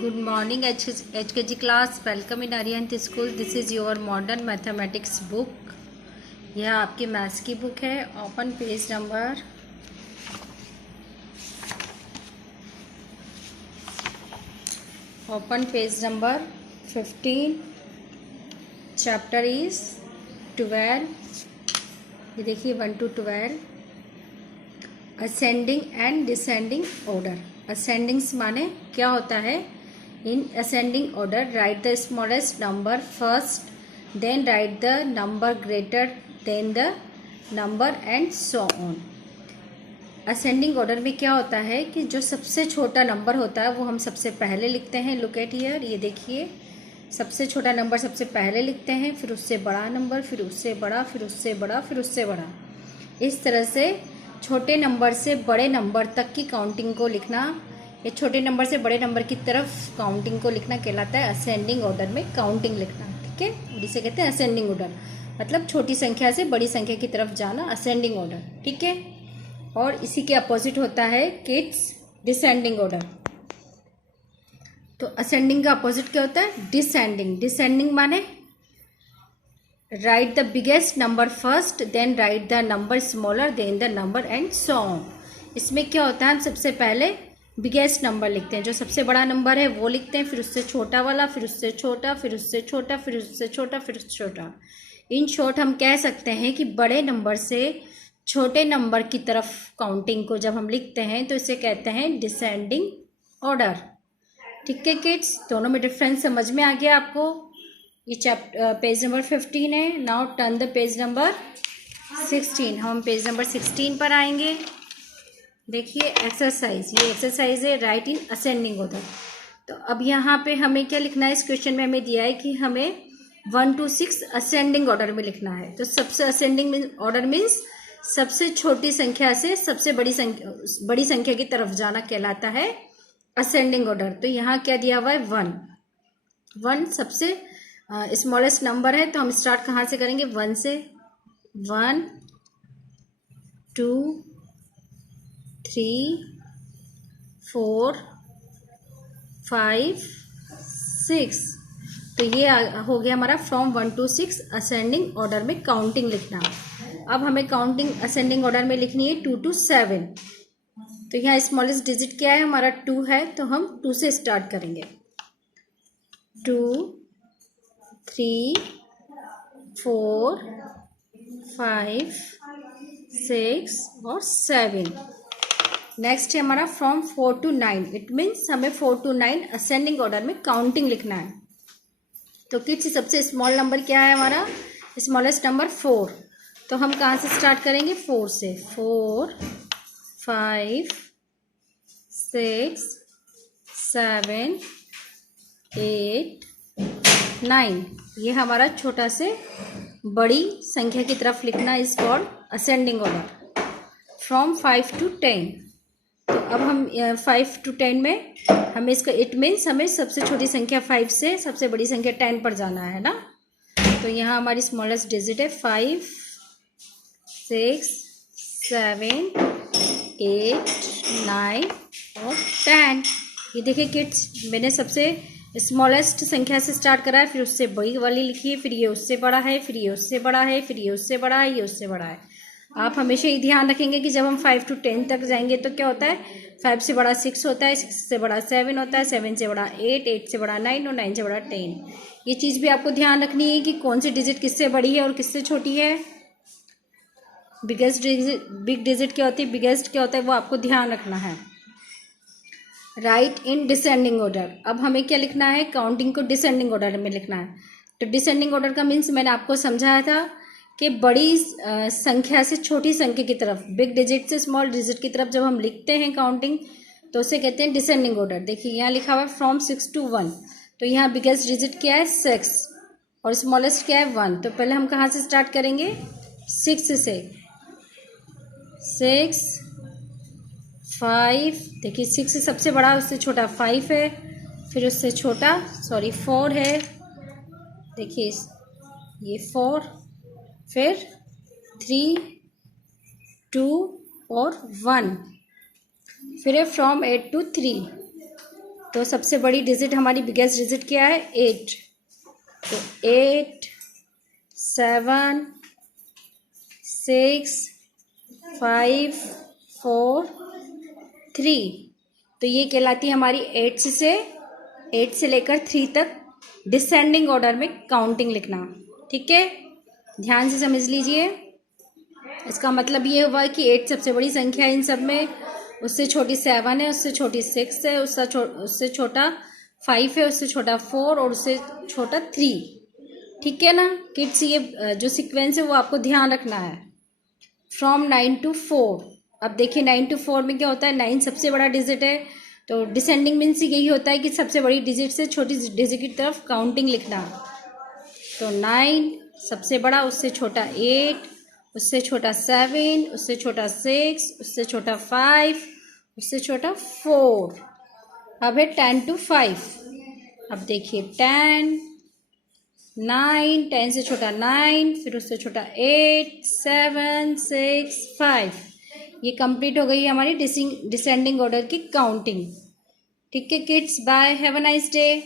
Good morning, HKG class. Welcome in Arihant School. This is your modern mathematics book. यह आपकी maths की book है. Open page number 15. Chapter is 12. ये देखिए 1 to 12. Ascending and descending order. Ascendings माने क्या होता है? In ascending order write the smallest number first, then write the number greater than the number and so on. Ascending order में क्या होता है कि जो सबसे छोटा नंबर होता है वो हम सबसे पहले लिखते हैं. लुक एट हियर, ये देखिए सबसे छोटा नंबर सबसे पहले लिखते हैं, फिर उससे बड़ा नंबर, फिर उससे बड़ा, फिर उससे बड़ा, फिर उससे बड़ा. इस तरह से छोटे नंबर से बड़े नंबर तक की काउंटिंग को लिखना, ये छोटे नंबर से बड़े नंबर की तरफ काउंटिंग को लिखना कहलाता है असेंडिंग ऑर्डर में काउंटिंग लिखना. ठीक है, इसे कहते हैं असेंडिंग ऑर्डर, मतलब छोटी संख्या से बड़ी संख्या की तरफ जाना, असेंडिंग ऑर्डर. ठीक है, और इसी के अपोजिट होता है किड्स डिसेंडिंग ऑर्डर. तो असेंडिंग का अपोजिट क्या होता है? डिसेंडिंग. डिसेंडिंग माने write the biggest number first, then write the number smaller, then the number and so on. इसमें क्या होता है, हम सबसे पहले बिगेस्ट नंबर लिखते हैं, जो सबसे बड़ा नंबर है वो लिखते हैं, फिर उससे छोटा वाला, फिर उससे छोटा, फिर उससे छोटा, फिर उससे छोटा, फिर उससे छोटा. इन शॉर्ट हम कह सकते हैं कि बड़े नंबर से छोटे नंबर की तरफ काउंटिंग को जब हम लिखते हैं तो इसे कहते हैं डिसेंडिंग ऑर्डर. ठीक है किड्स, दोनों में डिफरेंस समझ में आ गया आपको? ये चैप्टर पेज नंबर 15 है. Now turn the page number 16. हम पेज नंबर 16 पर आएंगे. देखिए एक्सरसाइज, ये एक्सरसाइज है राइट इन असेंडिंग ऑर्डर. तो अब यहाँ पे हमें क्या लिखना है? इस क्वेश्चन में हमें दिया है कि हमें 1 to 6 असेंडिंग ऑर्डर में लिखना है. तो सबसे असेंडिंग ऑर्डर मीन्स सबसे छोटी संख्या से सबसे बड़ी संख्या की तरफ जाना कहलाता है असेंडिंग ऑर्डर. तो यहाँ क्या दिया हुआ है? 1 सबसे स्मॉलेस्ट नंबर है, तो हम स्टार्ट कहाँ से करेंगे? 1 से. 1 2 3 4 5 6. तो ये हो गया हमारा फ्रॉम 1 to 6 असेंडिंग ऑर्डर में काउंटिंग लिखना. अब हमें काउंटिंग असेंडिंग ऑर्डर में लिखनी है 2 to 7. तो यहाँ स्मॉलेस्ट डिजिट क्या है? हमारा 2 है, तो हम 2 से स्टार्ट करेंगे. 2 3 4 5 6 और 7. नेक्स्ट है हमारा फ्रॉम 4 to 9. इट मीन्स हमें 4 to 9 असेंडिंग ऑर्डर में काउंटिंग लिखना है. तो किड्स सबसे स्मॉल नंबर क्या है हमारा? Smallest number 4. तो हम कहाँ से स्टार्ट करेंगे? 4 से. 4 5 6 7 8 9. ये हमारा छोटा से बड़ी संख्या की तरफ लिखना is called ascending order. From 5 to 10. तो अब हम 5 to 10 में हमें इसका इट मीन्स हमें सबसे छोटी संख्या 5 से सबसे बड़ी संख्या 10 पर जाना है ना. तो यहाँ हमारी स्मॉलेस्ट डिजिट है 5 6 7 8 9 और 10. ये देखिए किड्स, मैंने सबसे स्मॉलेस्ट संख्या से स्टार्ट करा है, फिर उससे बड़ी वाली लिखी है, फिर ये उससे बड़ा है, फिर ये उससे बड़ा है, फिर ये उससे बड़ा है, ये उससे बड़ा है. आप हमेशा ये ध्यान रखेंगे कि जब हम 5 to 10 तक जाएंगे तो क्या होता है? 5 से बड़ा 6 होता है, 6 से बड़ा 7 होता है, 7 से बड़ा 8, 8 से बड़ा 9 और 9 से बड़ा 10. ये चीज़ भी आपको ध्यान रखनी है कि कौन सी डिजिट किससे बड़ी है और किससे छोटी है. बिग डिजिट क्या होती है, बिगेस्ट क्या होता है, वो आपको ध्यान रखना है. Right in descending order. अब हमें क्या लिखना है? काउंटिंग को डिसेंडिंग ऑर्डर में लिखना है. तो डिसेंडिंग ऑर्डर का मीन्स मैंने आपको समझाया था कि बड़ी संख्या से छोटी संख्या की तरफ, बिग डिजिट से स्मॉल डिजिट की तरफ जब हम लिखते हैं काउंटिंग तो उसे कहते हैं डिसेंडिंग ऑर्डर. देखिए यहाँ लिखा हुआ है फ्रॉम 6 to 1. तो यहाँ बिगेस्ट डिजिट क्या है? 6 और स्मॉलेस्ट क्या है? 1. तो पहले हम कहाँ से स्टार्ट करेंगे? 6 से. 6 5. देखिए 6 से सबसे बड़ा, उससे छोटा 5 है, फिर उससे छोटा 4 है. देखिए ये 4, फिर 3 2 और 1. फिर है फ्रॉम 8 to 3. तो सबसे बड़ी डिजिट हमारी बिगेस्ट डिजिट क्या है? 8। तो 8 7 6 5 4 3। तो ये कहलाती है हमारी 8 से लेकर 3 तक डिसेंडिंग ऑर्डर में काउंटिंग लिखना। ठीक है, ध्यान से समझ लीजिए। इसका मतलब ये हुआ कि 8 सबसे बड़ी संख्या है इन सब में, उससे छोटी 7 है, उससे छोटी 6 है, उससे छोटा 5 है, उससे छोटा 4 और उससे छोटा 3। ठीक है ना किड्स, ये जो सीक्वेंस है वो आपको ध्यान रखना है। From 9 to 4। अब देखिए 9 to 4 में क्या होता है, 9 सबसे बड़ा डिजिट है, तो डिसेंडिंग मीन्स यही होता है कि सबसे बड़ी डिजिट से छोटी डिजिट की तरफ काउंटिंग लिखना। तो 9 सबसे बड़ा, उससे छोटा 8, उससे छोटा 7, उससे छोटा 6, उससे छोटा 5, उससे छोटा 4। अब है 10 to 5। अब देखिए 10 9, 10 से छोटा 9, फिर उससे छोटा 8 7 6 5। ये कंप्लीट हो गई है हमारी डिसेंडिंग ऑर्डर की काउंटिंग। ठीक है kids, bye, have a nice day.